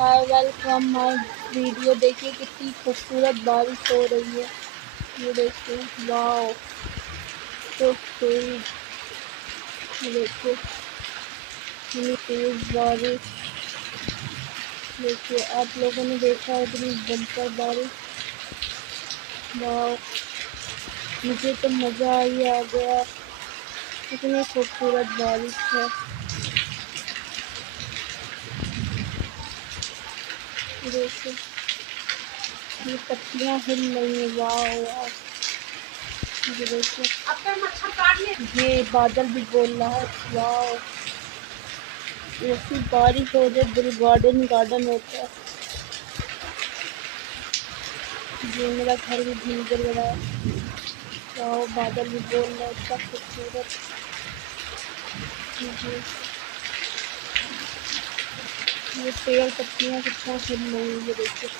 Hi welcome my video. देखिए कितनी खूबसूरत बारिश हो रही है। ये देखिए, वाओ, तो तेज। ये देखिए इतनी तेज बारिश। देखिए आप लोगों ने देखा है इतनी बम्पर बारिश। वाओ, मुझे तो मज़ा ही आ गया। इतनी खूबसूरत बारिश है। देखिए ये पत्तियाँ हिल रही हैं। वाओ वाओ, ये देखिए ये बादल भी बोल रहा है। वाओ, ऐसी बारिश हो जाए दिल गार्डन गार्डन होता है। ये मेरा घर भी भीग रहा है। वाओ, बादल भी बोल रहा है, इतना खूबसूरत। जी, ये पेड़ पत्तियाँ कितना हिल रही है, ये देखिए।